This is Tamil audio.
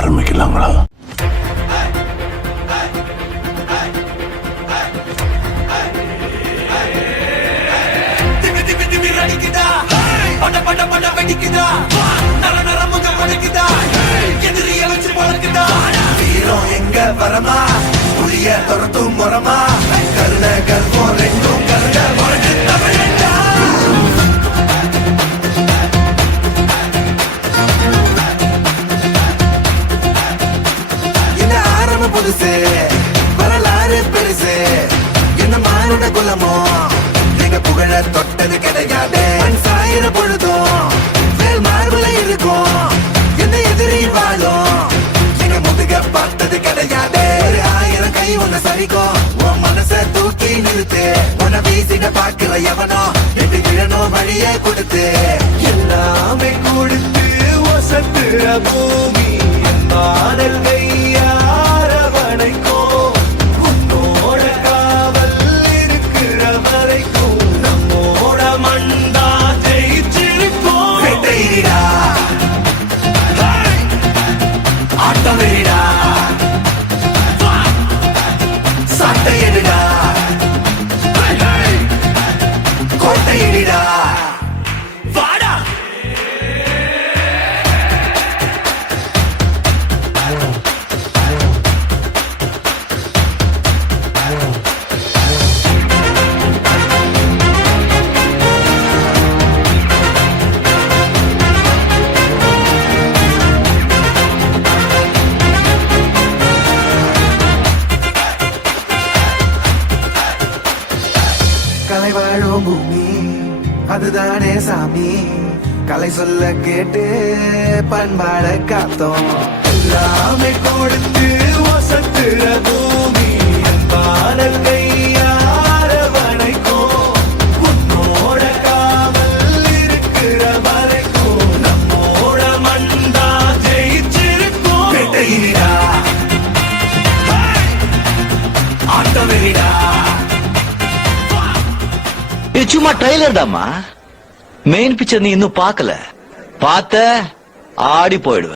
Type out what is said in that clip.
ஆரம்பிக்கலாங்களா? வரமா புளிய துரத்தும் முறமா கருண கர்வம் ரெண்டும் கருண வழக்கு தமிழா. இந்த ஆரம்ப புதுசு வரலாறு பெருசு என்ன மானுட குலமோ எங்க புகழ தொட்டது கிடையாது. சாயிர பொழுதும் வேல் மார்புல இருக்கும் என்ன எதிரி வாழும் எங்க முதுக பார்த்தது கிடையாது. 1000 கை உன்னை சரிக்கும் உன் மனச தூக்கி நிறுத்து. உன்னை வீசிட பாக்குற எவனோ எட்டு கிழனோ வழியே கொடுத்து எல்லாமே கொடுத்து வசத்துற பூமி மாடல் கையாரவணைக்கும் உன்னோட காவல் இருக்கிற வரைக்கும் நம்மோட மண்டா ஜெயிச்சிருக்கும். வெட்டையிடா ஆட்டம் வெறிடா சாட்டையிடா கோட்டையிடா வாடா. கலை வாழும் பூமி அதுதானே சாமி. கலை சொல்ல கேட்டு பண்பாட காத்தோம் எல்லாமே கொடுத்து வசத்துற பூமி பாடல் கையாரவணைக்கும் உன்னோட காவல் இருக்கிற வரைக்கும் நம்மோட மண்டா ஜெயிச்சிருக்கும். வெட்டையிடா ஆட்டம் வெறிடா. இது சும்மா ட்ரைலர் தாமா, மெயின் பிக்சர் நீ இன்னும் பார்க்கல. பார்த்த ஆடி போயிடுவ.